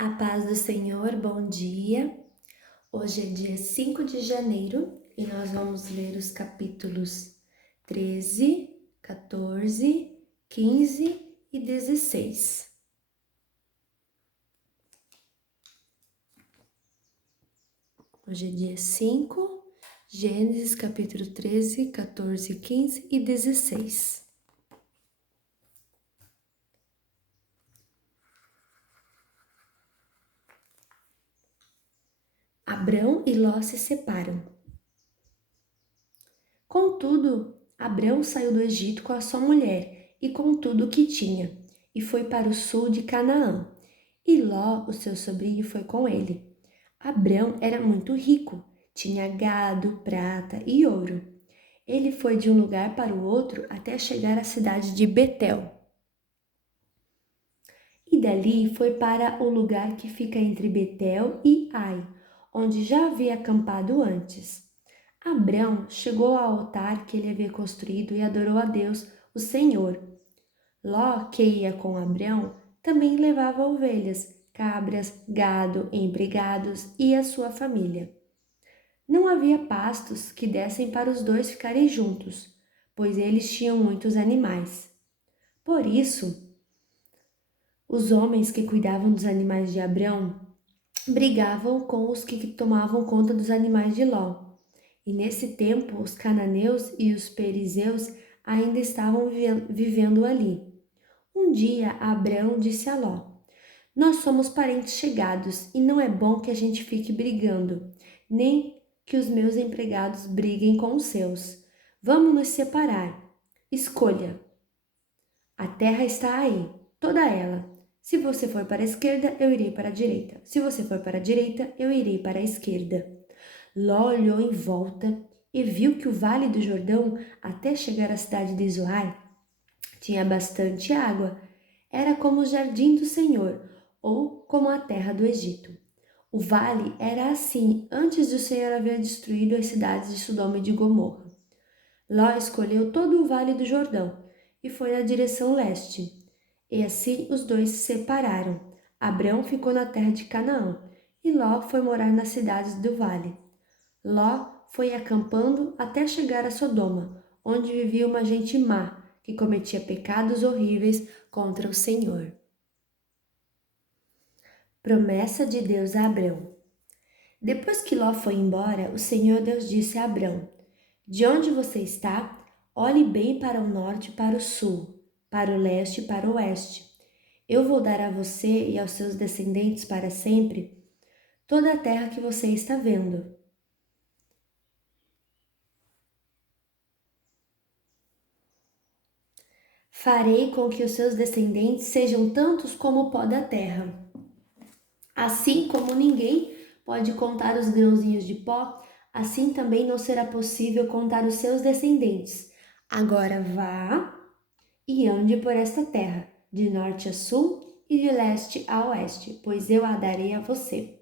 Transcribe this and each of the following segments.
A paz do Senhor, bom dia. Hoje é dia 5 de janeiro e nós vamos ler os capítulos 13, 14, 15 e 16. Hoje é dia 5, Gênesis capítulo 13, 14, 15 e 16. Abrão e Ló se separam. Contudo, Abrão saiu do Egito com a sua mulher e com tudo o que tinha, e foi para o sul de Canaã. E Ló, o seu sobrinho, foi com ele. Abrão era muito rico, tinha gado, prata e ouro. Ele foi de um lugar para o outro até chegar à cidade de Betel. E dali foi para o lugar que fica entre Betel e Ai, onde já havia acampado antes. Abrão chegou ao altar que ele havia construído e adorou a Deus, o Senhor. Ló, que ia com Abrão, também levava ovelhas, cabras, gado, empregados e a sua família. Não havia pastos que dessem para os dois ficarem juntos, pois eles tinham muitos animais. Por isso, os homens que cuidavam dos animais de Abrão brigavam com os que tomavam conta dos animais de Ló. E nesse tempo, os cananeus e os perizeus ainda estavam vivendo ali. Um dia, Abrão disse a Ló: Nós somos parentes chegados e não é bom que a gente fique brigando, nem que os meus empregados briguem com os seus. Vamos nos separar. Escolha. A terra está aí, toda ela. Se você for para a esquerda, eu irei para a direita. Se você for para a direita, eu irei para a esquerda. Ló olhou em volta e viu que o vale do Jordão, até chegar à cidade de Zoar, tinha bastante água. Era como o jardim do Senhor, ou como a terra do Egito. O vale era assim antes de o Senhor haver destruído as cidades de Sodoma e de Gomorra. Ló escolheu todo o vale do Jordão e foi na direção leste. E assim os dois se separaram. Abrão ficou na terra de Canaã e Ló foi morar nas cidades do vale. Ló foi acampando até chegar a Sodoma, onde vivia uma gente má que cometia pecados horríveis contra o Senhor. Promessa de Deus a Abrão. Depois que Ló foi embora, o Senhor Deus disse a Abrão: De onde você está, olhe bem para o norte e para o sul, para o leste e para o oeste. Eu vou dar a você e aos seus descendentes para sempre toda a terra que você está vendo. Farei com que os seus descendentes sejam tantos como o pó da terra. Assim como ninguém pode contar os grãozinhos de pó, assim também não será possível contar os seus descendentes. Agora vá e ande por esta terra, de norte a sul e de leste a oeste, pois eu a darei a você.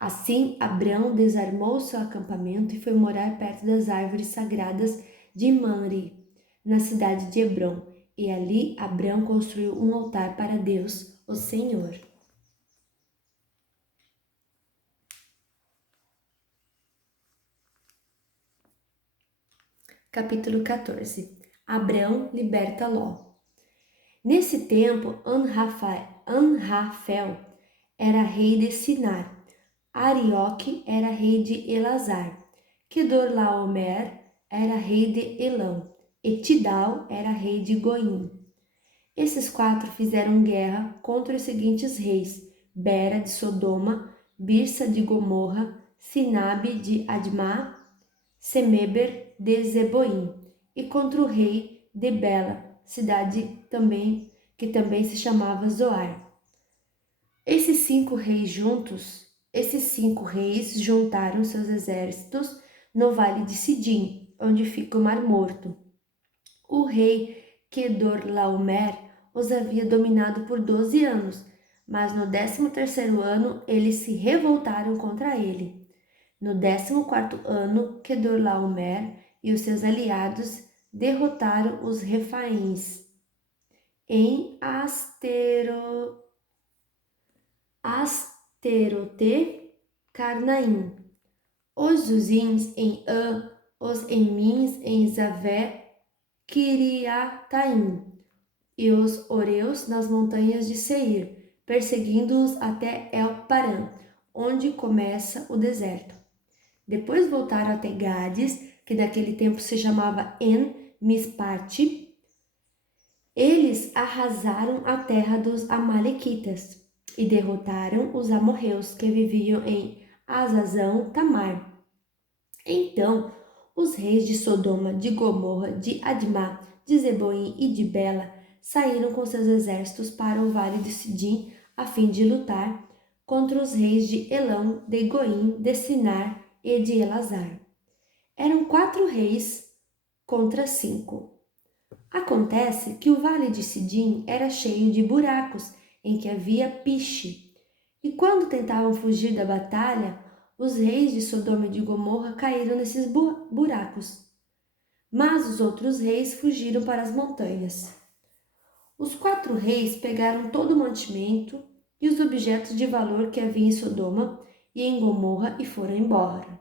Assim, Abrão desarmou seu acampamento e foi morar perto das árvores sagradas de Mamre, na cidade de Hebrom, e ali Abrão construiu um altar para Deus, o Senhor. Capítulo 14. Abrão liberta Ló. Nesse tempo, Anrafel era rei de Sinar, Arioque era rei de Elazar, Quedorlaomer era rei de Elão, e Tidal era rei de Goim. Esses quatro fizeram guerra contra os seguintes reis: Bera de Sodoma, Birsa de Gomorra, Sinabe de Admá, Semeber de Zeboim, e contra o rei de Bela, cidade que também se chamava Zoar. Esses cinco reis juntaram seus exércitos no vale de Sidim, onde fica o Mar Morto. O rei Quedorlaomer os havia dominado por 12 anos, mas no 13º ano eles se revoltaram contra ele. No 14º ano, Quedorlaomer e os seus aliados derrotaram os Refaíns em Asterote, Carnaim. Os Zuzins em An, os Emins em Zavé, Kiriataim, e os Oreus nas montanhas de Seir, perseguindo-os até El-Paran, onde começa o deserto. Depois voltaram até Gades, que naquele tempo se chamava En-Mispate. Eles arrasaram a terra dos Amalequitas e derrotaram os amorreus que viviam em Azazão Tamar. Então, os reis de Sodoma, de Gomorra, de Admá, de Zeboim e de Bela saíram com seus exércitos para o vale de Sidim a fim de lutar contra os reis de Elão, de Goim, de Sinar e de Elazar. Eram 4 reis contra 5. Acontece que o vale de Sidim era cheio de buracos em que havia piche, e quando tentavam fugir da batalha, os reis de Sodoma e de Gomorra caíram nesses buracos. Mas os outros reis fugiram para as montanhas. Os 4 reis pegaram todo o mantimento e os objetos de valor que havia em Sodoma e em Gomorra e foram embora.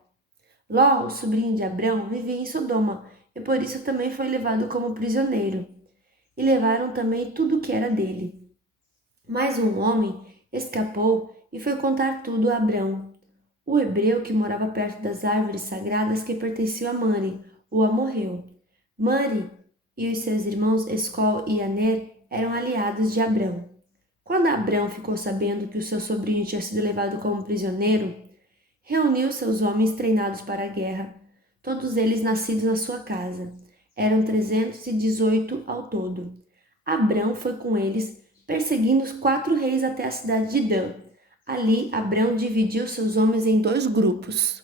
Ló, o sobrinho de Abrão, vivia em Sodoma e por isso também foi levado como prisioneiro. E levaram também tudo o que era dele. Mas um homem escapou e foi contar tudo a Abrão, o hebreu que morava perto das árvores sagradas que pertenciam a Mari, o amorreu. Mari e os seus irmãos Escol e Aner eram aliados de Abrão. Quando Abrão ficou sabendo que o seu sobrinho tinha sido levado como prisioneiro, reuniu seus homens treinados para a guerra, todos eles nascidos na sua casa. Eram 318 ao todo. Abrão foi com eles, perseguindo os 4 reis até a cidade de Dan. Ali, Abrão dividiu seus homens em 2 grupos.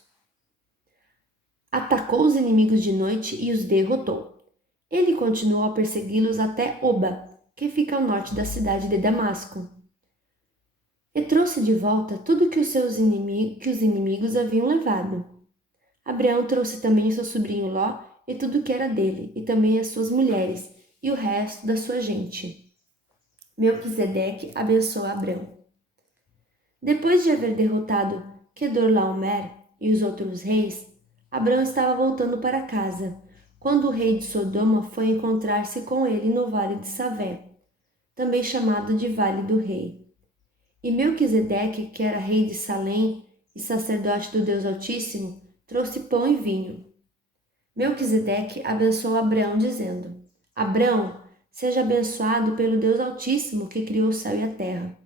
Atacou os inimigos de noite e os derrotou. Ele continuou a persegui-los até Oba, que fica ao norte da cidade de Damasco. E trouxe de volta tudo que os inimigos haviam levado. Abraão trouxe também o seu sobrinho Ló e tudo que era dele, e também as suas mulheres e o resto da sua gente. Melquisedeque abençoou Abrão. Depois de haver derrotado Quedorlaomer e os outros reis, Abrão estava voltando para casa, quando o rei de Sodoma foi encontrar-se com ele no vale de Savé, também chamado de Vale do Rei. E Melquisedeque, que era rei de Salém e sacerdote do Deus Altíssimo, trouxe pão e vinho. Melquisedeque abençoou Abrão, dizendo: Abrão, seja abençoado pelo Deus Altíssimo que criou o céu e a terra.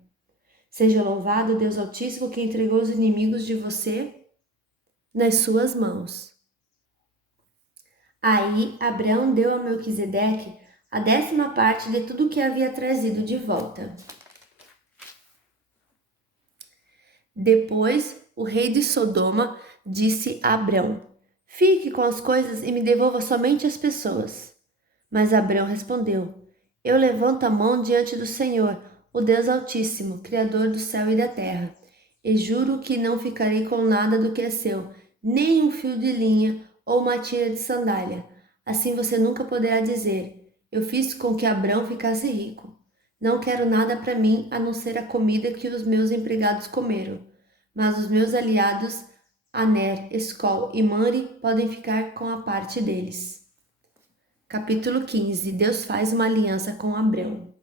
Seja louvado o Deus Altíssimo que entregou os inimigos de você nas suas mãos. Aí Abrão deu a Melquisedeque a 10ª parte de tudo o que havia trazido de volta. Depois o rei de Sodoma disse a Abrão: Fique com as coisas e me devolva somente as pessoas. Mas Abrão respondeu: Eu levanto a mão diante do Senhor, o Deus Altíssimo, Criador do céu e da terra, e juro que não ficarei com nada do que é seu, nem um fio de linha ou uma tira de sandália. Assim você nunca poderá dizer: Eu fiz com que Abrão ficasse rico. Não quero nada para mim a não ser a comida que os meus empregados comeram. Mas os meus aliados, Aner, Escol e Mari, podem ficar com a parte deles. Capítulo 15. Deus faz uma aliança com Abrão.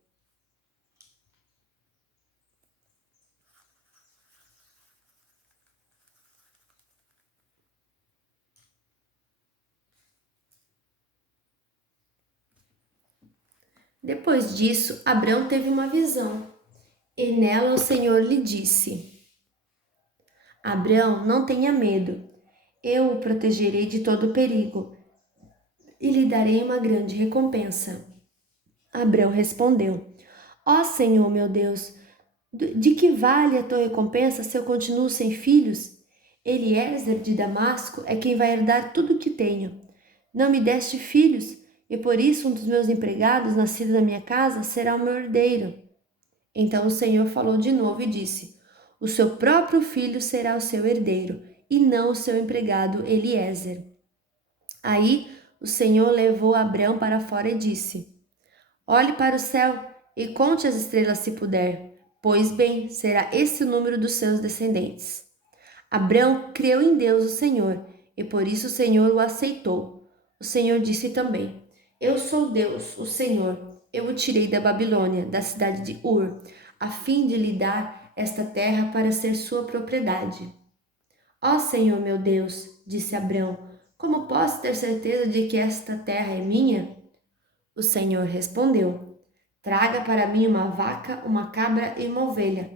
Depois disso, Abrão teve uma visão, e nela o Senhor lhe disse: Abrão, não tenha medo. Eu o protegerei de todo perigo e lhe darei uma grande recompensa. Abrão respondeu: Ó Senhor, meu Deus, de que vale a tua recompensa se eu continuo sem filhos? Eliezer de Damasco é quem vai herdar tudo o que tenho. Não me deste filhos, e por isso um dos meus empregados, nascido na minha casa, será o meu herdeiro. Então o Senhor falou de novo e disse: O seu próprio filho será o seu herdeiro, e não o seu empregado Eliezer. Aí o Senhor levou Abrão para fora e disse: Olhe para o céu e conte as estrelas se puder. Pois bem, será esse o número dos seus descendentes. Abrão creu em Deus, o Senhor, e por isso o Senhor o aceitou. O Senhor disse também: Eu sou Deus, o Senhor. Eu o tirei da Babilônia, da cidade de Ur, a fim de lhe dar esta terra para ser sua propriedade. Ó Senhor meu Deus, disse Abrão, como posso ter certeza de que esta terra é minha? O Senhor respondeu: Traga para mim uma vaca, uma cabra e uma ovelha,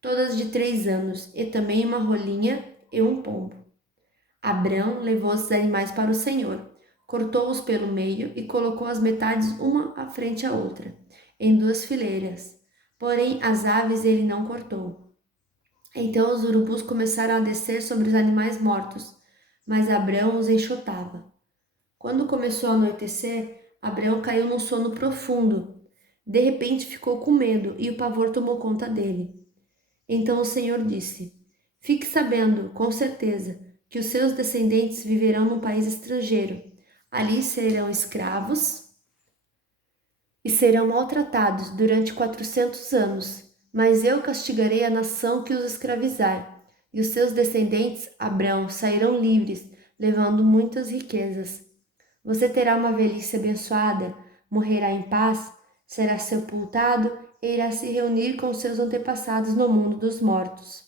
todas de 3 anos, e também uma rolinha e um pombo. Abrão levou esses animais para o Senhor, cortou-os pelo meio e colocou as metades uma à frente à outra, em 2 fileiras. Porém, as aves ele não cortou. Então os urubus começaram a descer sobre os animais mortos, mas Abrão os enxotava. Quando começou a anoitecer, Abraão caiu num sono profundo. De repente ficou com medo e o pavor tomou conta dele. Então o Senhor disse: Fique sabendo, com certeza, que os seus descendentes viverão num país estrangeiro. Ali serão escravos e serão maltratados durante 400 anos. Mas eu castigarei a nação que os escravizar, e os seus descendentes, Abrão, sairão livres, levando muitas riquezas. Você terá uma velhice abençoada, morrerá em paz, será sepultado e irá se reunir com seus antepassados no mundo dos mortos.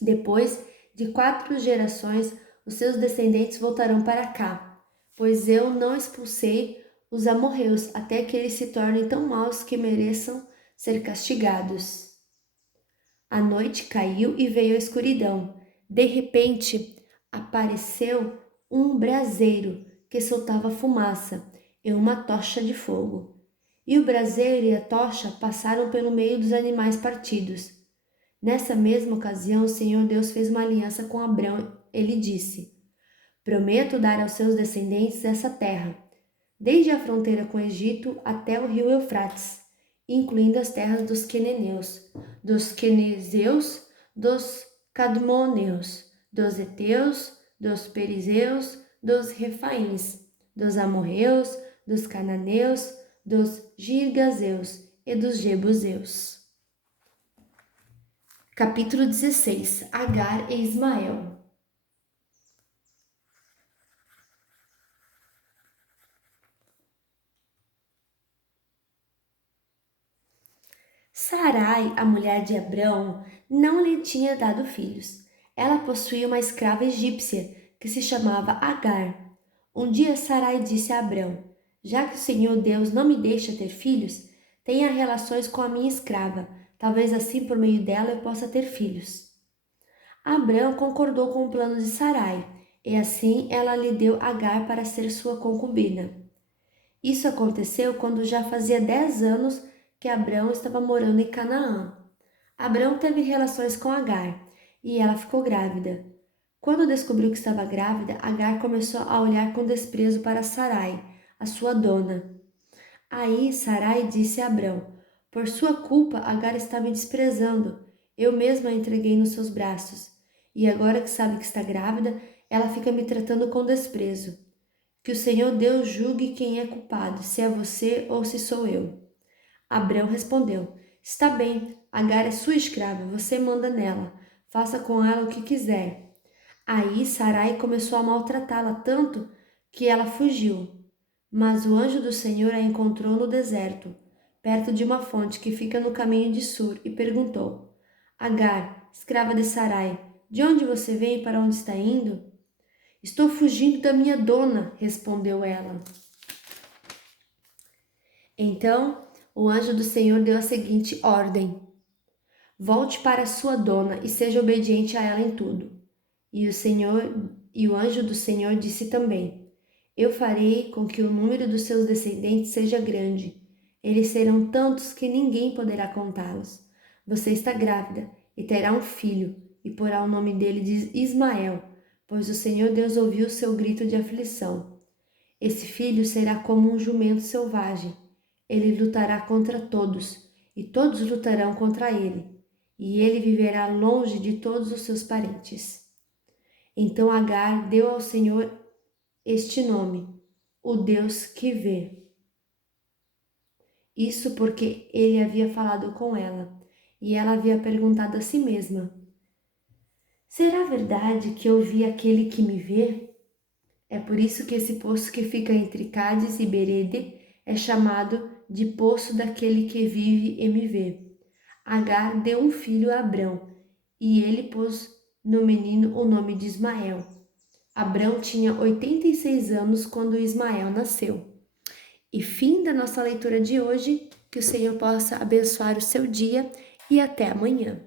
Depois de 4 gerações, os seus descendentes voltarão para cá, pois eu não expulsei os amorreus até que eles se tornem tão maus que mereçam ser castigados. A noite caiu e veio a escuridão. De repente, apareceu um braseiro que soltava fumaça e uma tocha de fogo. E o braseiro e a tocha passaram pelo meio dos animais partidos. Nessa mesma ocasião, o Senhor Deus fez uma aliança com Abrão. Ele disse: Prometo dar aos seus descendentes essa terra, desde a fronteira com o Egito até o rio Eufrates, incluindo as terras dos queneneus, dos quenezeus, dos cadmoneus, dos heteus, dos perizeus, dos refaíns, dos amorreus, dos cananeus, dos girgazeus e dos jebuseus. Capítulo 16. Agar e Ismael. Sarai, a mulher de Abrão, não lhe tinha dado filhos. Ela possuía uma escrava egípcia que se chamava Agar. Um dia Sarai disse a Abrão: Já que o Senhor Deus não me deixa ter filhos, tenha relações com a minha escrava. Talvez assim por meio dela eu possa ter filhos. Abrão concordou com o plano de Sarai, e assim ela lhe deu Agar para ser sua concubina. Isso aconteceu quando já fazia 10 anos que Abrão estava morando em Canaã. Abrão teve relações com Agar e ela ficou grávida. Quando descobriu que estava grávida, Agar começou a olhar com desprezo para Sarai, a sua dona. Aí Sarai disse a Abrão: Por sua culpa, Agar está me desprezando. Eu mesma a entreguei nos seus braços. E agora que sabe que está grávida, ela fica me tratando com desprezo. Que o Senhor Deus julgue quem é culpado, se é você ou se sou eu. Abrão respondeu: Está bem, Agar é sua escrava, você manda nela. Faça com ela o que quiser. Aí Sarai começou a maltratá-la tanto que ela fugiu. Mas o anjo do Senhor a encontrou no deserto, perto de uma fonte que fica no caminho de Sur, e perguntou: Agar, escrava de Sarai, de onde você vem e para onde está indo? Estou fugindo da minha dona, respondeu ela. Então o anjo do Senhor deu a seguinte ordem: Volte para sua dona e seja obediente a ela em tudo. E o anjo do Senhor disse também: Eu farei com que o número dos seus descendentes seja grande. Eles serão tantos que ninguém poderá contá-los. Você está grávida e terá um filho, e porá o nome dele de Ismael, pois o Senhor Deus ouviu o seu grito de aflição. Esse filho será como um jumento selvagem. Ele lutará contra todos, e todos lutarão contra ele, e ele viverá longe de todos os seus parentes. Então Agar deu ao Senhor este nome, o Deus que vê. Isso porque ele havia falado com ela. e ela havia perguntado a si mesma: será verdade que eu vi aquele que me vê? É por isso que esse poço que fica entre Cádiz e Berede é chamado de Poço daquele que vive e me vê. Agar deu um filho a Abrão, e ele pôs no menino o nome de Ismael. Abrão tinha 86 anos quando Ismael nasceu. E fim da nossa leitura de hoje, que o Senhor possa abençoar o seu dia e até amanhã.